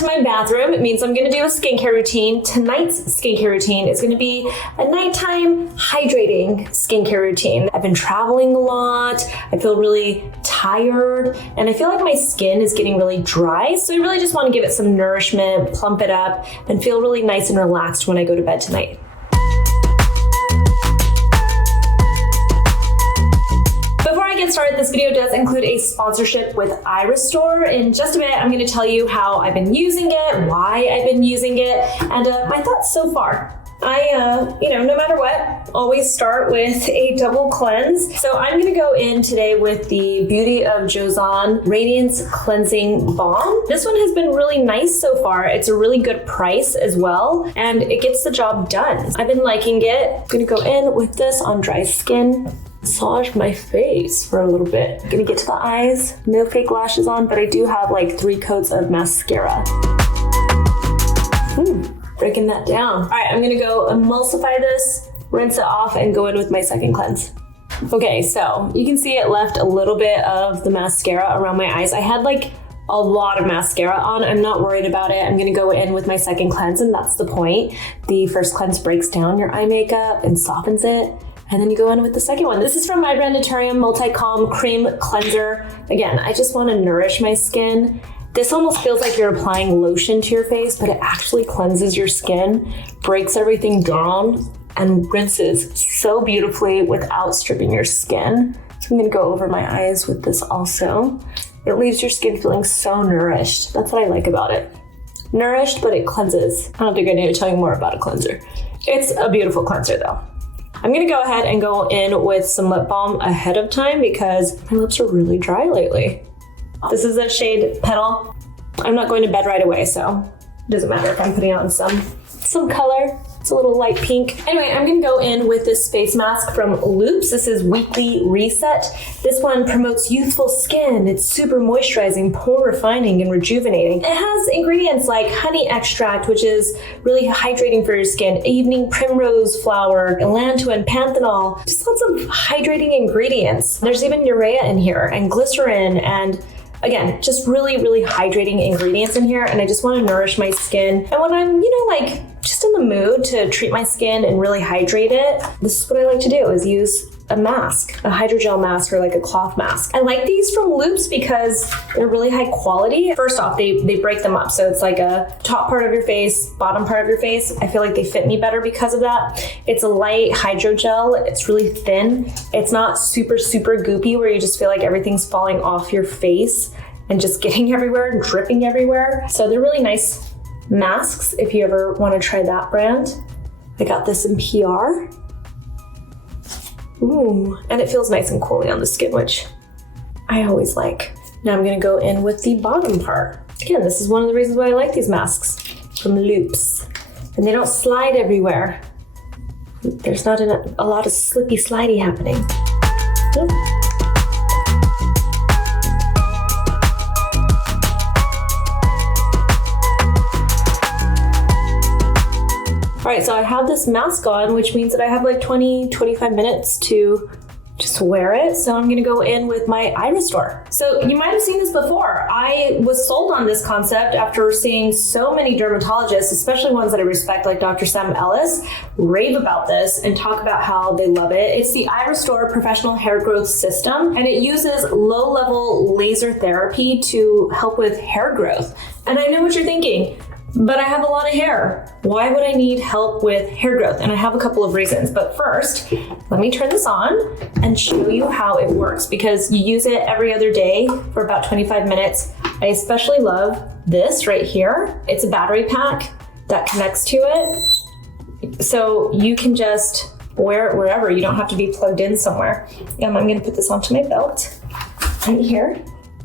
to my bathroom. It means I'm gonna do a skincare routine. Tonight's skincare routine is gonna be a nighttime hydrating skincare routine. I've been traveling a lot. I feel really tired and I feel like my skin is getting really dry. So I really just wanna give it some nourishment, plump it up, and feel really nice and relaxed when I go to bed tonight. Get started, this video does include a sponsorship with iRestore. In just a minute, I'm going to tell you how I've been using it, why I've been using it, and my thoughts so far. No matter what, always start with a double cleanse. So I'm going to go in today with the Beauty of Joseon Radiance Cleansing Balm. This one has been really nice so far. It's a really good price as well, and it gets the job done. I've been liking it. I'm going to go in with this on dry skin. Massage my face for a little bit. I'm gonna get to the eyes, no fake lashes on, but I do have like 3 coats of mascara. Breaking that down. All right, I'm gonna go emulsify this, rinse it off, and go in with my second cleanse. Okay, so you can see it left a little bit of the mascara around my eyes. I had like a lot of mascara on. I'm not worried about it. I'm gonna go in with my second cleanse, and that's the point. The first cleanse breaks down your eye makeup and softens it. And then you go in with the second one. This is from my brand NATURIUM Multi-Calm Cream Cleanser. Again, I just wanna nourish my skin. This almost feels like you're applying lotion to your face, but it actually cleanses your skin, breaks everything down, and rinses so beautifully without stripping your skin. So I'm gonna go over my eyes with this also. It leaves your skin feeling so nourished. That's what I like about it. Nourished, but it cleanses. I don't think I need to tell you more about a cleanser. It's a beautiful cleanser though. I'm gonna go ahead and go in with some lip balm ahead of time because my lips are really dry lately. This is the shade Petal. I'm not going to bed right away, so it doesn't matter if I'm putting on some color. It's a little light pink. Anyway, I'm gonna go in with this face mask from Loops. This is Weekly Reset. This one promotes youthful skin. It's super moisturizing, pore refining, and rejuvenating. It has ingredients like honey extract, which is really hydrating for your skin, evening primrose flower, elantoin, panthenol, just lots of hydrating ingredients. There's even urea in here and glycerin and again, just really, really hydrating ingredients in here, and I just want to nourish my skin. And when I'm, just in the mood to treat my skin and really hydrate it, this is what I like to do, is use a mask, a hydrogel mask or like a cloth mask. I like these from Loops because they're really high quality. First off, they break them up. So it's like a top part of your face, bottom part of your face. I feel like they fit me better because of that. It's a light hydrogel. It's really thin. It's not super, super goopy where you just feel like everything's falling off your face and just getting everywhere and dripping everywhere. So they're really nice masks if you ever want to try that brand. I got this in PR. Ooh, and it feels nice and cooling on the skin, which I always like. Now I'm gonna go in with the bottom part. Again, this is one of the reasons why I like these masks from Loops. And they don't slide everywhere. There's not a lot of slippy slidey happening. Oop. All right, so I have this mask on, which means that I have like 20-25 minutes to just wear it. So I'm gonna go in with my iRestore. So you might have seen this before. I was sold on this concept after seeing so many dermatologists, especially ones that I respect, like Dr. Sam Ellis, rave about this and talk about how they love it. It's the iRestore Professional Hair Growth System, and it uses low-level laser therapy to help with hair growth. And I know what you're thinking, but I have a lot of hair. Why would I need help with hair growth? And I have a couple of reasons. But first, let me turn this on and show you how it works, because you use it every other day for about 25 minutes. I especially love this right here. It's a battery pack that connects to it. So you can just wear it wherever. You don't have to be plugged in somewhere. I'm gonna put this onto my belt right here.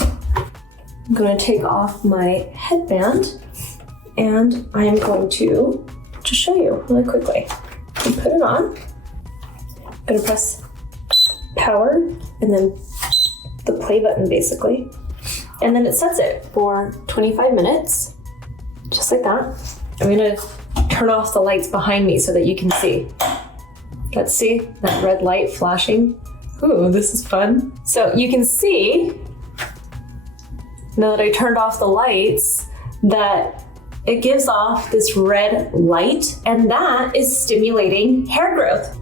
I'm gonna take off my headband, and I'm going to just show you really quickly. I put it on. I'm gonna press power and then the play button basically. And then it sets it for 25 minutes, just like that. I'm gonna turn off the lights behind me so that you can see. Let's see that red light flashing. Ooh, this is fun. So you can see, now that I turned off the lights, that it gives off this red light, and that is stimulating hair growth.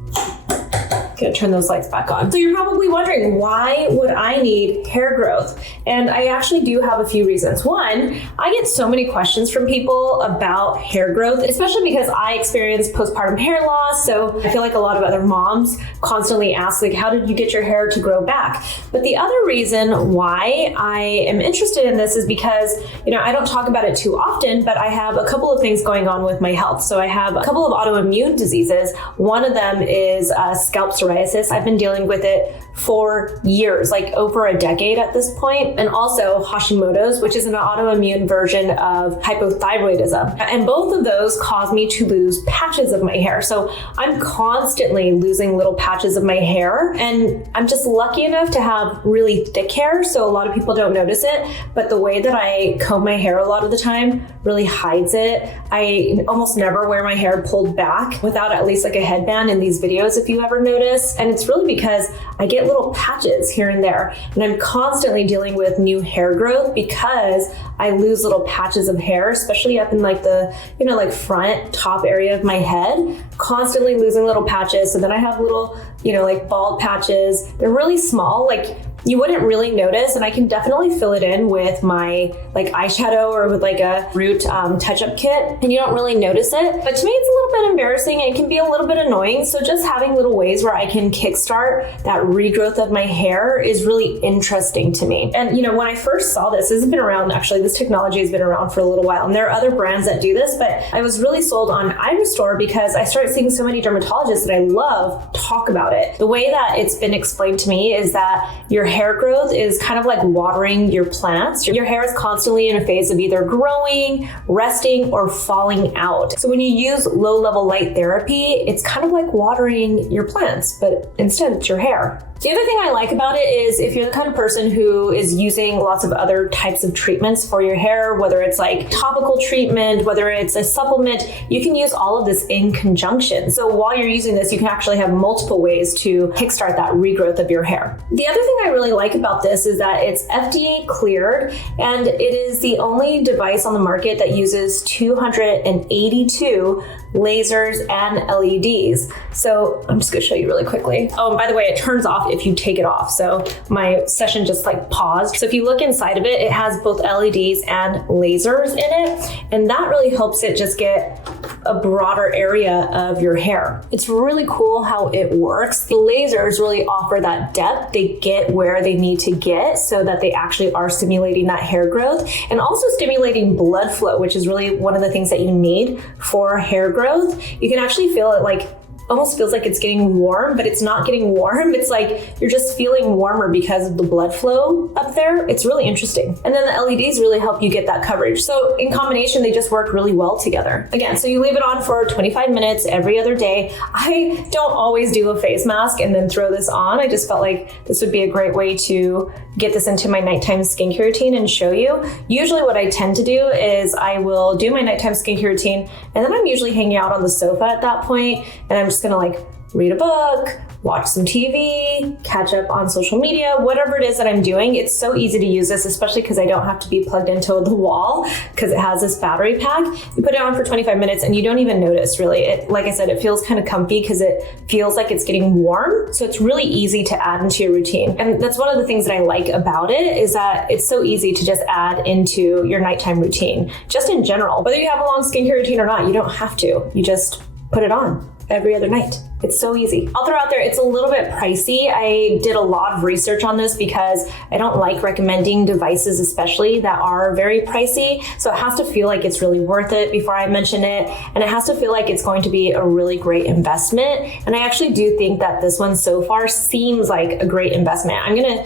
Gonna turn those lights back on. So you're probably wondering, why would I need hair growth? And I actually do have a few reasons. One, I get so many questions from people about hair growth, especially because I experienced postpartum hair loss. So I feel like a lot of other moms constantly ask, like, how did you get your hair to grow back? But the other reason why I am interested in this is because, I don't talk about it too often, but I have a couple of things going on with my health. So I have a couple of autoimmune diseases. One of them is scalp psoriasis. I've been dealing with it for years, like over a decade at this point, and also Hashimoto's, which is an autoimmune version of hypothyroidism. And both of those cause me to lose patches of my hair. So I'm constantly losing little patches of my hair, and I'm just lucky enough to have really thick hair, so a lot of people don't notice it, but the way that I comb my hair a lot of the time really hides it. I almost never wear my hair pulled back without at least like a headband in these videos, if you ever notice. And it's really because I get little patches here and there, and I'm constantly dealing with new hair growth because I lose little patches of hair, especially up in like the, like front top area of my head, constantly losing little patches. So then I have little, like bald patches. They're really small, like you wouldn't really notice, and I can definitely fill it in with my like eyeshadow or with like a root touch-up kit, and you don't really notice it. But to me, it's a little bit embarrassing. It can be a little bit annoying. So just having little ways where I can kickstart that regrowth of my hair is really interesting to me. And when I first saw this has been around, actually, this technology has been around for a little while, and there are other brands that do this, but I was really sold on iRestore because I started seeing so many dermatologists that I love talk about it. The way that it's been explained to me is that your hair growth is kind of like watering your plants. Your hair is constantly in a phase of either growing, resting, or falling out. So when you use low-level light therapy, it's kind of like watering your plants, but instead it's your hair. The other thing I like about it is if you're the kind of person who is using lots of other types of treatments for your hair, whether it's like topical treatment, whether it's a supplement, you can use all of this in conjunction. So while you're using this, you can actually have multiple ways to kickstart that regrowth of your hair. The other thing I really like about this is that it's FDA cleared, and it is the only device on the market that uses 282 lasers and LEDs. So I'm just gonna show you really quickly. Oh, and by the way, it turns off if you take it off. So my session just like paused. So if you look inside of it, it has both LEDs and lasers in it. And that really helps it just get a broader area of your hair. It's really cool how it works. The lasers really offer that depth. They get where they need to get so that they actually are stimulating that hair growth and also stimulating blood flow, which is really one of the things that you need for hair growth. You can actually feel it like almost feels like it's getting warm, but it's not getting warm. It's like you're just feeling warmer because of the blood flow up there. It's really interesting. And then the LEDs really help you get that coverage. So in combination, they just work really well together. Again, so you leave it on for 25 minutes every other day. I don't always do a face mask and then throw this on. I just felt like this would be a great way to get this into my nighttime skincare routine and show you. Usually what I tend to do is I will do my nighttime skincare routine, and then I'm usually hanging out on the sofa at that point, and I'm just gonna like read a book, watch some TV, catch up on social media, whatever it is that I'm doing. It's so easy to use this, especially because I don't have to be plugged into the wall because it has this battery pack. You put it on for 25 minutes and you don't even notice really. It, like I said, it feels kind of comfy because it feels like it's getting warm. So it's really easy to add into your routine. And that's one of the things that I like about it is that it's so easy to just add into your nighttime routine, just in general. Whether you have a long skincare routine or not, you don't have to. You just put it on every other night. It's so easy. I'll throw out there, it's a little bit pricey. I did a lot of research on this because I don't like recommending devices, especially that are very pricey. So it has to feel like it's really worth it before I mention it. And it has to feel like it's going to be a really great investment. And I actually do think that this one so far seems like a great investment. I'm gonna,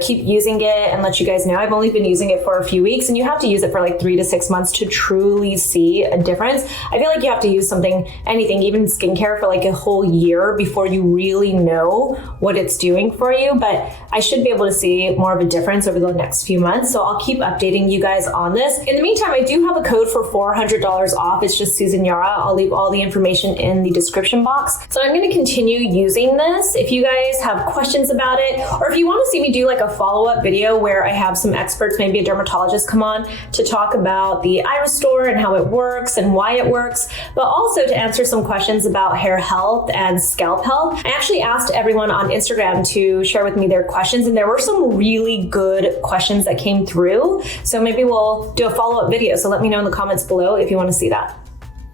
keep using it and let you guys know. I've only been using it for a few weeks, and you have to use it for like 3 to 6 months to truly see a difference. I feel like you have to use anything, even skincare, for like a whole year before you really know what it's doing for you, but I should be able to see more of a difference over the next few months. So I'll keep updating you guys on this. In the meantime, I do have a code for $400 off. It's just Susan Yara. I'll leave all the information in the description box. So I'm going to continue using this. If you guys have questions about it, or if you want to see me do like a follow-up video where I have some experts, maybe a dermatologist, come on to talk about the iRestore and how it works and why it works, but also to answer some questions about hair health and scalp health. I actually asked everyone on Instagram to share with me their questions, and there were some really good questions that came through. So maybe we'll do a follow-up video. So let me know in the comments below if you want to see that.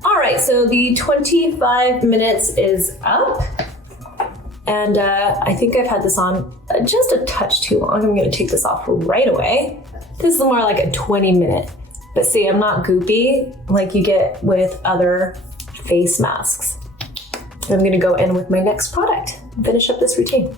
All right, so the 25 minutes is up. And I think I've had this on just a touch too long. I'm gonna take this off right away. This is more like a 20-minute. But see, I'm not goopy like you get with other face masks. I'm gonna go in with my next product and finish up this routine.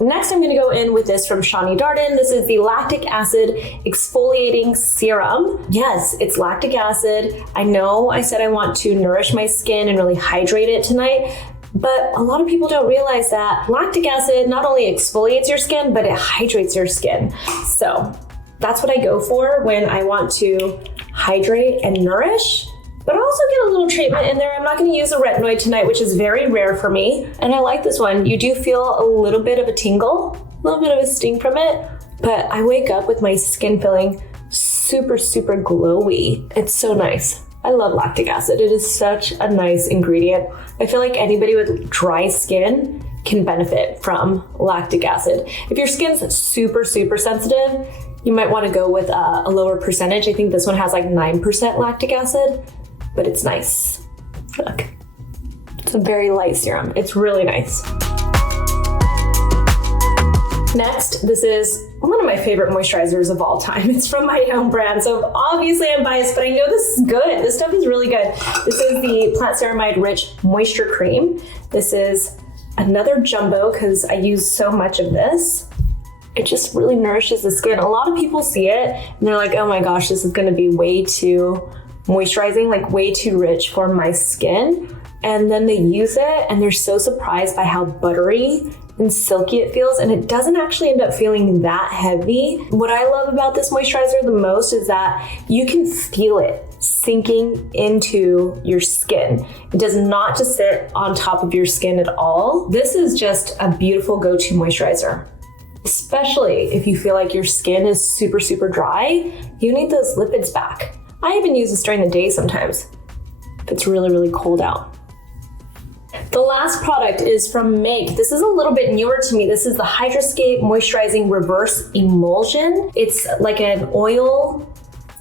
Next, I'm gonna go in with this from Shani Darden. This is the Lactic Acid Exfoliating Serum. Yes, it's lactic acid. I know I said I want to nourish my skin and really hydrate it tonight, but a lot of people don't realize that lactic acid not only exfoliates your skin, but it hydrates your skin. So that's what I go for when I want to hydrate and nourish, but also get a little treatment in there. I'm not going to use a retinoid tonight, which is very rare for me. And I like this one. You do feel a little bit of a tingle, a little bit of a sting from it, but I wake up with my skin feeling super, super glowy. It's so nice. I love lactic acid. It is such a nice ingredient. I feel like anybody with dry skin can benefit from lactic acid. If your skin's super, super sensitive, you might want to go with a lower percentage. I think this one has like 9% lactic acid, but it's nice. Look, it's a very light serum. It's really nice. Next, this is one of my favorite moisturizers of all time. It's from my own brand, so obviously I'm biased, but I know this is good. This stuff is really good. This is the Plant Ceramide Rich Moisture Cream. This is another jumbo because I use so much of this. It just really nourishes the skin. A lot of people see it and they're like, oh my gosh, this is gonna be way too moisturizing, like way too rich for my skin. And then they use it and they're so surprised by how buttery and silky it feels, and it doesn't actually end up feeling that heavy. What I love about this moisturizer the most is that you can feel it sinking into your skin. It does not just sit on top of your skin at all. This is just a beautiful go-to moisturizer. Especially if you feel like your skin is super, super dry, you need those lipids back. I even use this during the day sometimes if it's really, really cold out. The last product is from Make. This is a little bit newer to me. This is the Hydrascape Moisturizing Reverse Emulsion. It's like an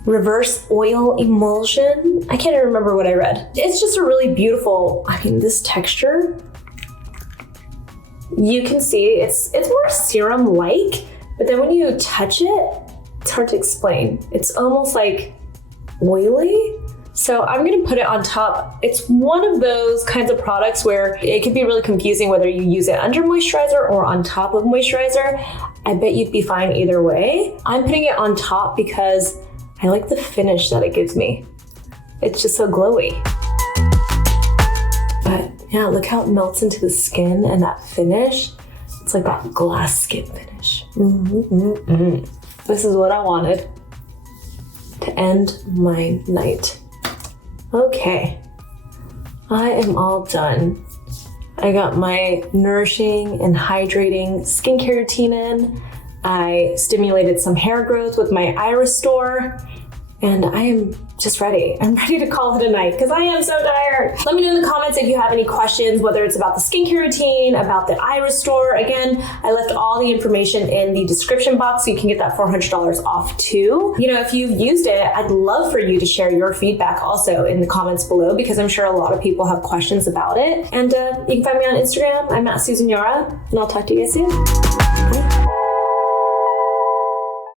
reverse oil emulsion. I can't even remember what I read. It's just a really beautiful, this texture. You can see it's more serum-like, but then when you touch it, it's hard to explain. It's almost like oily. So I'm gonna put it on top. It's one of those kinds of products where it can be really confusing whether you use it under moisturizer or on top of moisturizer. I bet you'd be fine either way. I'm putting it on top because I like the finish that it gives me. It's just so glowy. But yeah, look how it melts into the skin and that finish. It's like that glass skin finish. This is what I wanted to end my night. Okay, I am all done. I got my nourishing and hydrating skincare routine in. I stimulated some hair growth with my iRestore, and I am just ready. I'm ready to call it a night because I am so tired. Let me know in the comments if you have any questions, whether it's about the skincare routine, about the iRestore. Again, I left all the information in the description box so you can get that $400 off too. You know, if you've used it, I'd love for you to share your feedback also in the comments below because I'm sure a lot of people have questions about it. And you can find me on Instagram. I'm at Susan Yara, and I'll talk to you guys soon. Bye.